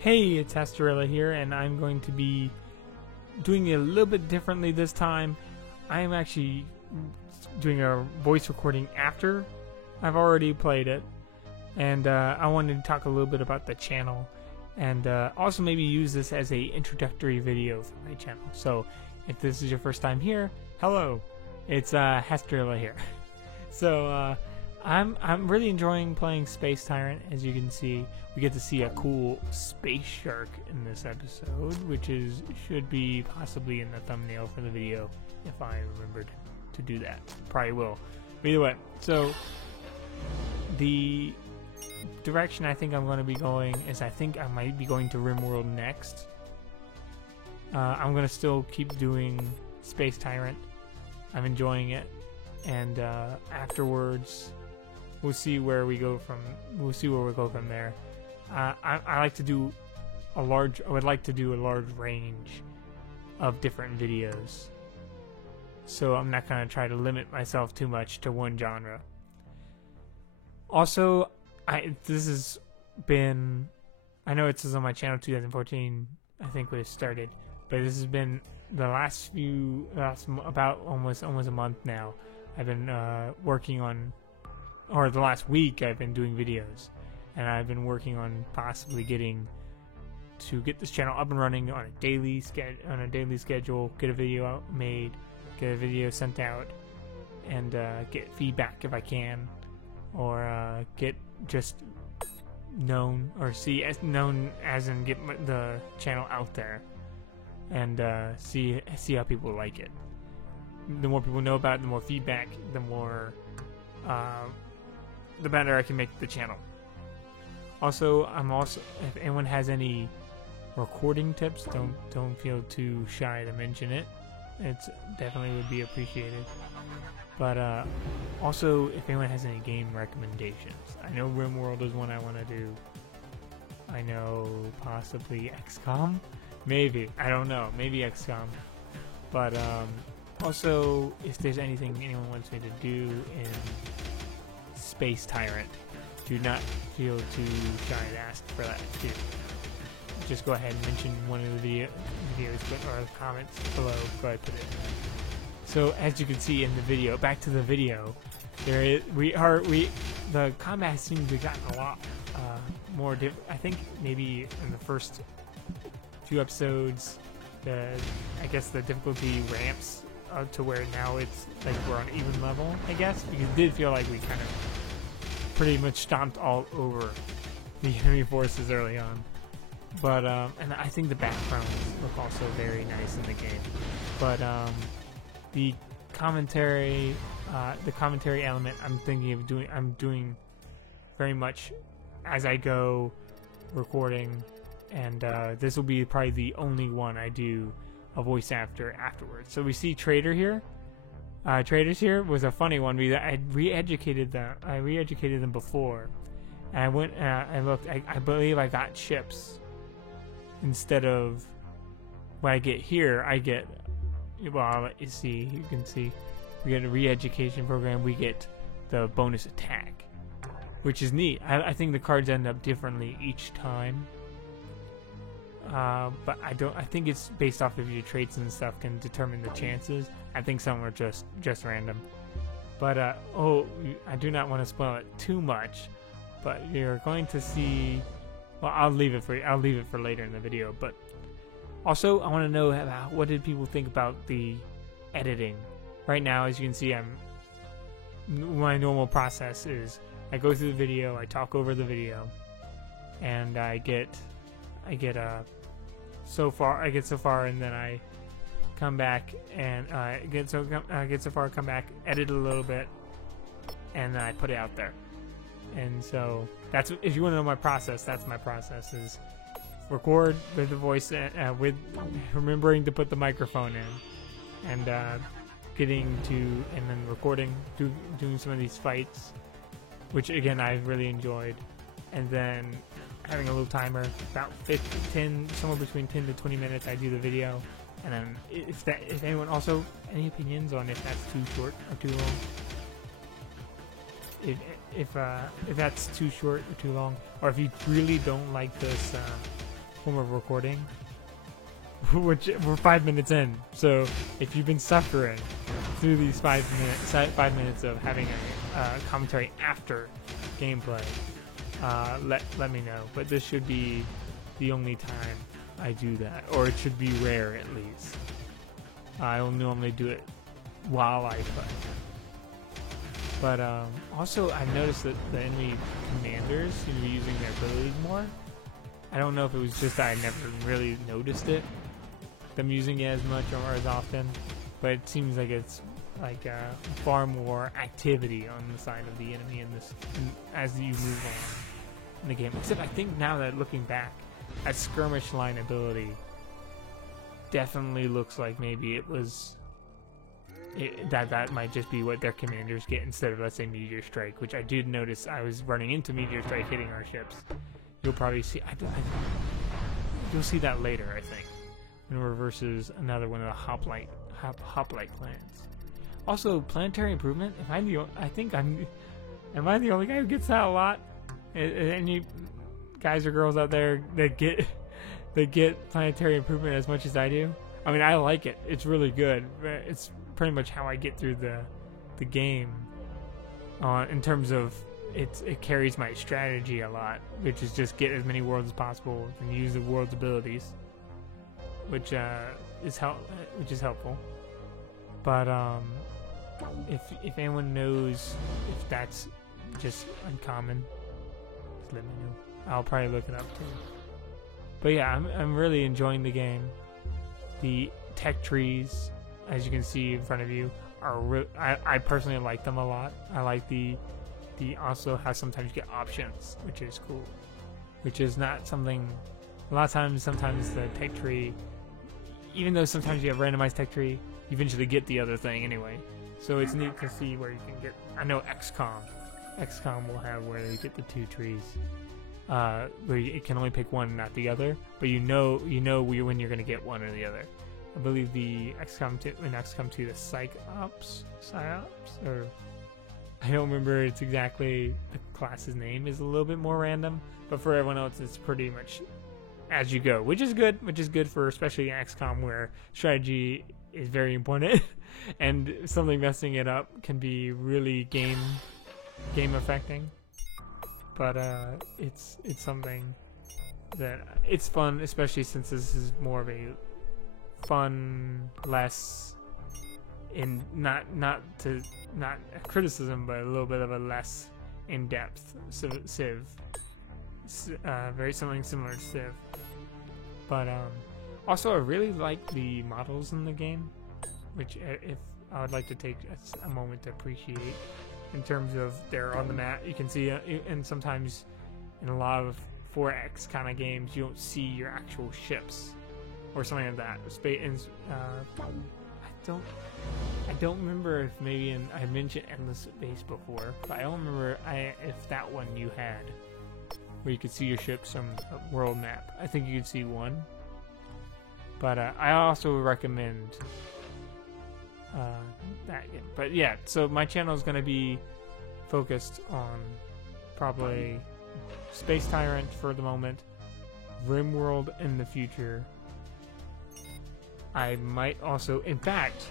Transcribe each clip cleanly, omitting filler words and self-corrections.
Hey, it's Astorilla here, and I'm going to be doing it a little bit differently this time. I am actually doing a voice recording after I've already played it, and I wanted to talk a little bit about the channel, and also maybe use this as a introductory video for my channel. So, if this is your first time here, hello, it's Astorilla here. So, I'm really enjoying playing Space Tyrant. As you can see, we get to see a cool space shark in this episode, which should be possibly in the thumbnail for the video if I remembered to do that. Probably will. But either way, so the direction I think I'm going to be going is I think I might be going to RimWorld next. I'm going to still keep doing Space Tyrant. I'm enjoying it, and afterwards we'll see where we go from. We'll see where we go from there. I like to do a large. I would like to do a large range of different videos. So I'm not gonna try to limit myself too much to one genre. Also, this has been. I know it says on my channel 2014. I think when it started, but this has been the last about almost a month now. I've been working on. Or the last week I've been doing videos, and I've been working on possibly get this channel up and running on a daily schedule, get a video made, get a video sent out, and get feedback if I can, or get just known, or known as in get the channel out there, and see how people like it. The more people know about it, the more feedback, the better I can make the channel. Also, if anyone has any recording tips, don't feel too shy to mention it. It's definitely would be appreciated. But also, if anyone has any game recommendations, I know RimWorld is one I want to do. I know possibly XCOM, maybe, I don't know, maybe XCOM. But also, if there's anything anyone wants me to do in Space Tyrant, do not feel too shy to ask for that too. Just go ahead and mention one of the videos or the comments below. Go ahead and put it in. So as you can see in the video, back to the video, the combat seems to have gotten a lot more I think maybe in the first few episodes, I guess the difficulty ramps to where now it's like we're on even level, I guess, because it did feel like we kind of pretty much stomped all over the enemy forces early on. But and I think the backgrounds look also very nice in the game. But the commentary element I'm thinking of doing, I'm doing very much as I go recording, and this will be probably the only one I do a voice afterwards. So we see Trader here. Traders here was a funny one because I re-educated them before, and I went and looked. I believe I got chips instead of what I get here. I get, well, you can see we get a re-education program. We get the bonus attack, which is neat. I think the cards end up differently each time. But I think it's based off of your traits and stuff can determine the chances. I think some are just random. But I do not want to spoil it too much. But you're going to see. Well, I'll leave it for later in the video. But also, I want to know about what did people think about the editing. Right now, as you can see, my normal process is I go through the video, I talk over the video, and I get so far, and then I come back and come back, edit a little bit, and then I put it out there. And so that's, if you want to know my process, that's my process: is record with the voice, with remembering to put the microphone in, and then recording, doing some of these fights, which again I've really enjoyed, and then having a little timer, about 10, somewhere between 10 to 20 minutes. I do the video, and then if anyone also any opinions on if that's too short or too long, if that's too short or too long, or if you really don't like this form of recording, which we're 5 minutes in. So if you've been suffering through these 5 minutes of having a commentary after gameplay, let me know. But this should be the only time I do that, or it should be rare at least. I don't normally do it while I play. But also, I've noticed that the enemy commanders seem to be using their abilities more. I don't know if it was just that I never really noticed them using it as much or as often, but it seems like it's like far more activity on the side of the enemy as you move on in the game. Except I think now that looking back, that skirmish line ability definitely looks like maybe it was that might just be what their commanders get instead of, let's say, Meteor Strike, which I did notice I was running into Meteor Strike hitting our ships. You'll probably see you'll see that later, I think, when it reverses another one of the hoplite plans. Also, planetary improvement. Am I the only guy who gets that a lot? Any guys or girls out there that get planetary improvement as much as I do? I mean, I like it. It's really good. It's pretty much how I get through the game. In terms of it carries my strategy a lot, which is just get as many worlds as possible and use the world's abilities, which is helpful. But if anyone knows if that's just uncommon, just let me know. I'll probably look it up too. But yeah, I'm really enjoying the game. The tech trees, as you can see in front of you, are I personally like them a lot. I like the also how sometimes you get options, which is cool. Which is not something. A lot of times, sometimes the tech tree, even though sometimes you have randomized tech tree, you eventually get the other thing anyway. So it's neat to see where you can get. I know XCOM will have where you get the two trees, where you can only pick one, not the other. But you know when you're going to get one or the other. I believe the XCOM 2, the Psyops, or I don't remember. It's exactly the class's name is a little bit more random, but for everyone else, it's pretty much as you go, which is good. Which is good for especially XCOM, where strategy is very important, and something messing it up can be really game affecting. But it's something that it's fun, especially since this is more of a fun, less in not a criticism, but a little bit of a less in-depth Civ. Very similar to Civ. But also I really like the models in the game, which if I would like to take a moment to appreciate in terms of they're on the map. You can see, and sometimes in a lot of 4X kind of games, you don't see your actual ships or something like that. I don't remember if maybe I mentioned Endless Space before, but I don't remember if that one you had, where you could see your ships on a world map. I think you could see one, but I also recommend that game. But yeah, so my channel is going to be focused on probably Space Tyrant for the moment, RimWorld in the future. I might also, in fact,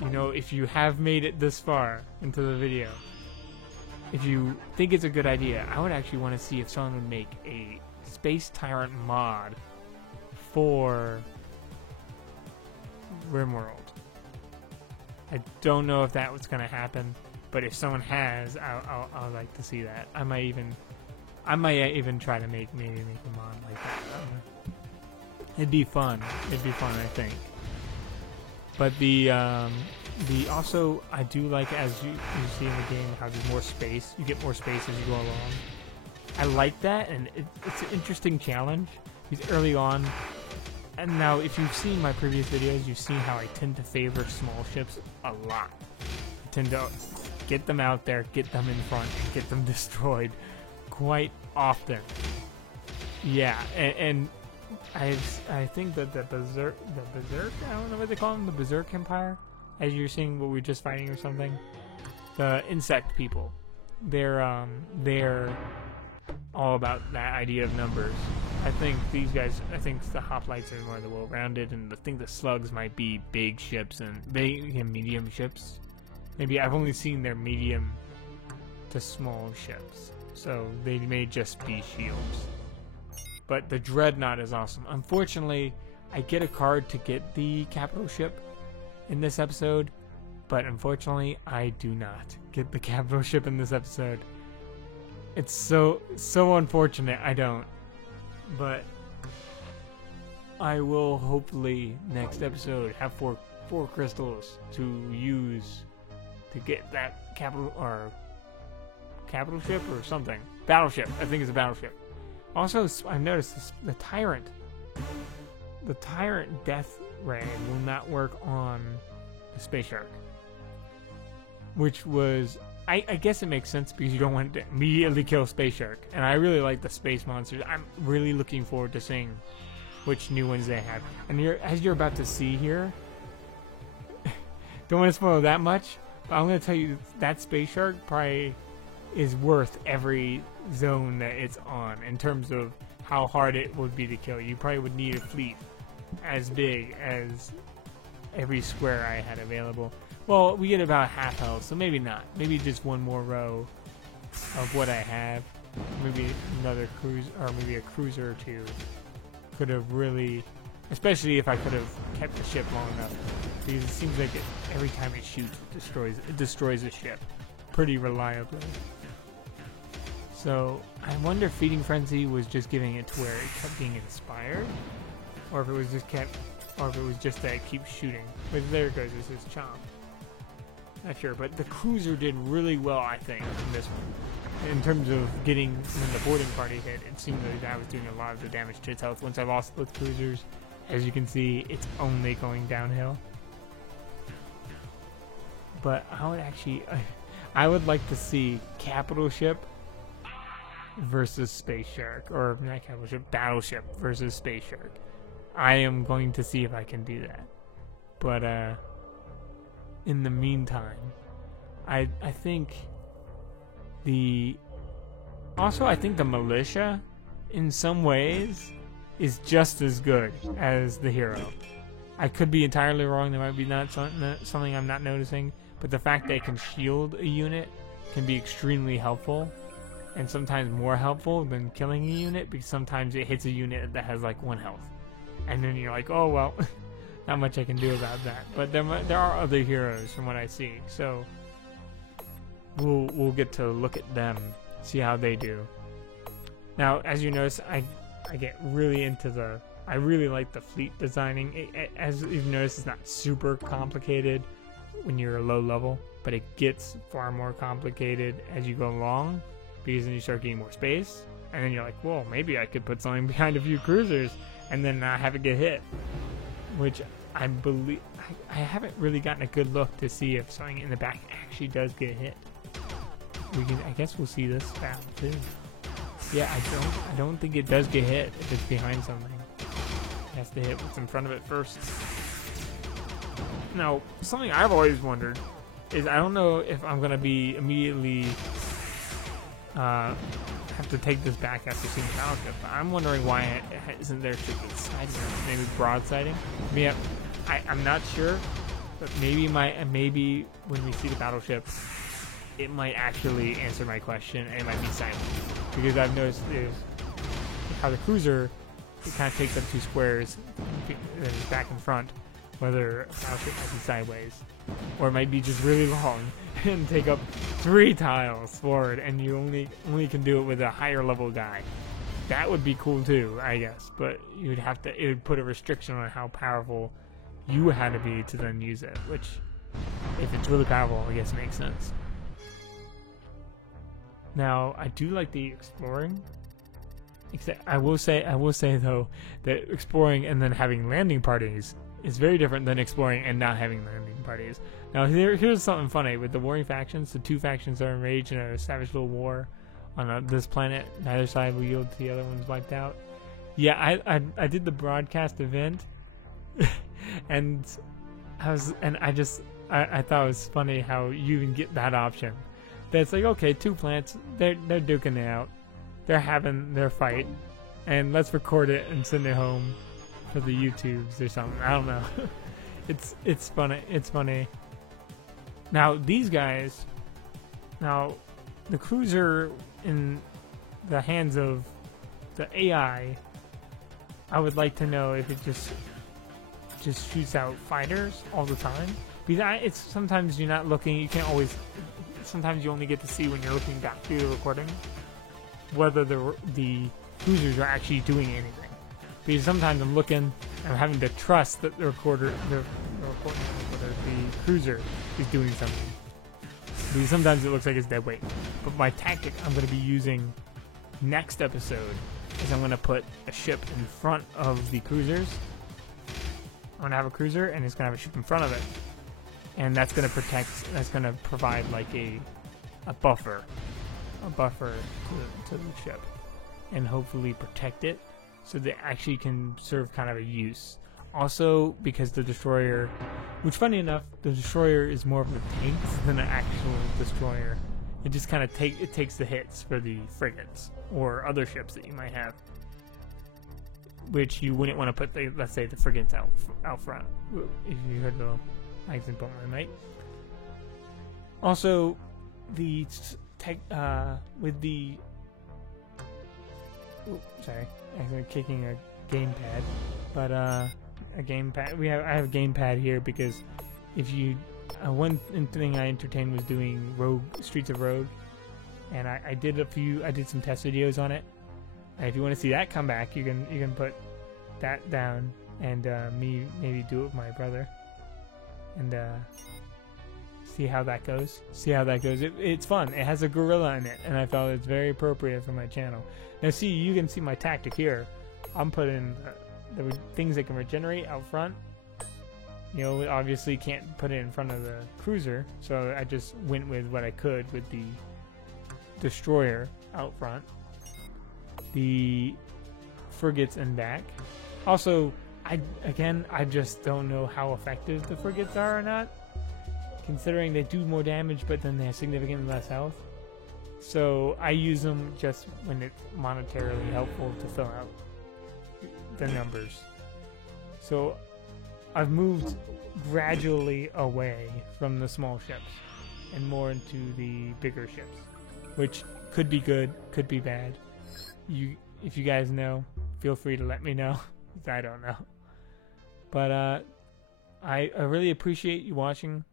if you have made it this far into the video, if you think it's a good idea, I would actually want to see if someone would make a Space Tyrant mod for RimWorld. I don't know if that was going to happen, but if someone has, I'll like to see that. I might even try to make a mod like that. It'd be fun. I think. But the also I do like, as you see in the game, how there's more space. You get more space as you go along. I like that, and it's an interesting challenge. Because early on, and now if you've seen my previous videos, you've seen how I tend to favor small ships a lot. I tend to get them out there, get them in front, and get them destroyed quite often. Yeah, and I think that the Berserk, I don't know what they call them, the Berserk Empire, as you're seeing what we're just fighting or something, the insect people, they're all about that idea of numbers. I think these guys, I think the hoplites are more the well-rounded, and I think the slugs might be big ships and big and medium ships. Maybe I've only seen their medium to small ships, so they may just be shields. But the Dreadnought is awesome. Unfortunately, I get a card to get the capital ship in this episode, but unfortunately, I do not get the capital ship in this episode. It's so unfortunate I don't. But I will hopefully next episode have four crystals to use to get that capital ship or something. Battleship. I think it's a battleship. Also, I've noticed the Tyrant. The Tyrant Death Ray will not work on the Space Shark. Which was... I guess it makes sense because you don't want to immediately kill Space Shark. And I really like the space monsters. I'm really looking forward to seeing which new ones they have. And as you're about to see here... don't want to spoil that much, but I'm going to tell you that Space Shark probably is worth every zone that it's on in terms of how hard it would be to kill. You probably would need a fleet as big as every square I had available. Well, we get about half health, so maybe not. Maybe just one more row of what I have. Maybe another cruise, or maybe a cruiser or two could have really, especially if I could have kept the ship long enough, because it seems like every time it shoots, it destroys the ship pretty reliably. So I wonder if Feeding Frenzy was just giving it to where it kept being inspired, or if it was just that it keeps shooting. But there it goes. This is Chomp. Not sure, but the cruiser did really well, I think, in this one. In terms of getting when the boarding party hit, it seemed that I was doing a lot of the damage to its health. Once I lost both cruisers, as you can see, it's only going downhill. But I would like to see Capital Ship versus Space Shark, or not Capital Ship, Battleship versus Space Shark. I am going to see if I can do that. But, in the meantime, I think the militia in some ways is just as good as the hero. I could be entirely wrong. There might be something I'm not noticing, but the fact that it can shield a unit can be extremely helpful, and sometimes more helpful than killing a unit, because sometimes it hits a unit that has like 1 health, and then you're like, oh well. Not much I can do about that, but there are other heroes from what I see, so we'll get to look at them, see how they do. Now, as you notice, I get really into I really like the fleet designing. As you've noticed, it's not super complicated when you're a low level, but it gets far more complicated as you go along, because then you start getting more space, and then you're like, well, maybe I could put something behind a few cruisers and then not have it get hit. Which I believe I haven't really gotten a good look to see if something in the back actually does get hit. I guess we'll see this battle too. Yeah, I don't think it does get hit if it's behind something. It has to hit what's in front of it first. Now, something I've always wondered is I don't know if I'm gonna be immediately have to take this back after seeing Battleship, but I'm wondering why it isn't there side maybe broadsiding. Yeah, I'm not sure, but maybe when we see the Battleship, it might actually answer my question, and it might be sideways, because I've noticed is how the cruiser, it kind of takes up 2 squares back and front, whether Battleship might be sideways, or it might be just really long and take up 3 tiles forward, and you only can do it with a higher level guy. That would be cool too, I guess, but it would put a restriction on how powerful you had to be to then use it, which, if it's really powerful, I guess makes sense. Now, I do like the exploring. Except I will say though that exploring and then having landing parties is very different than exploring and not having landing parties. Now here's something funny with the warring factions. The 2 factions are enraged in a savage little war on this planet. Neither side will yield to the other one's wiped out. Yeah, I did the broadcast event, and I thought it was funny how you even get that option. That's like, okay, 2 planets, they're duking it out. They're having their fight. and let's record it and send it home for the YouTubes or something. I don't know. It's funny. It's funny. Now these guys, now the cruiser in the hands of the AI, I would like to know if it just shoots out fighters all the time. Because it's sometimes you're not looking. You can't always. Sometimes you only get to see when you're looking back through the recording whether the cruisers are actually doing anything. Because sometimes I'm looking, I'm having to trust that the cruiser is doing something. Because sometimes it looks like it's dead weight. But my tactic I'm going to be using next episode is I'm going to put a ship in front of the cruisers. I'm going to have a cruiser and it's going to have a ship in front of it. And that's going to protect, that's going to provide like a buffer to the ship. And hopefully protect it so they actually can serve kind of a use. Also, because the destroyer, which funny enough, the destroyer is more of a tank than an actual destroyer. It just kind of takes the hits for the frigates or other ships that you might have, which you wouldn't want to put let's say the frigates out front. If you heard the example, right? Also, the tech with the sorry, actually kicking a gamepad, but a gamepad. I have a gamepad here because if you one thing I entertained was doing Streets of Rogue, and I did some test videos on it. And if you want to see that come back, you can put that down and me maybe do it with my brother and see how that goes. It's fun. It has a gorilla in it, and I felt it's very appropriate for my channel. Now, you can see my tactic here. I'm putting the things that can regenerate out front. You know, obviously can't put it in front of the cruiser, so I just went with what I could with the destroyer out front, the frigates in back. Also, I just don't know how effective the frigates are or not, considering they do more damage, but then they have significantly less health. So I use them just when it's monetarily helpful to fill out the numbers. So I've moved gradually away from the small ships and more into the bigger ships, which could be good, could be bad. If you guys know, feel free to let me know. I don't know. But I really appreciate you watching,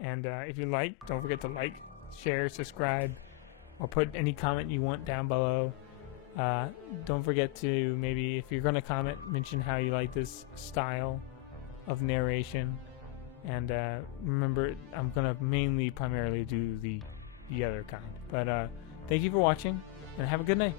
and if you like, don't forget to like, share, subscribe, or put any comment you want down below. Don't forget to, maybe if you're going to comment, mention how you like this style of narration. And remember, I'm going to primarily do the other kind. But thank you for watching, and have a good night.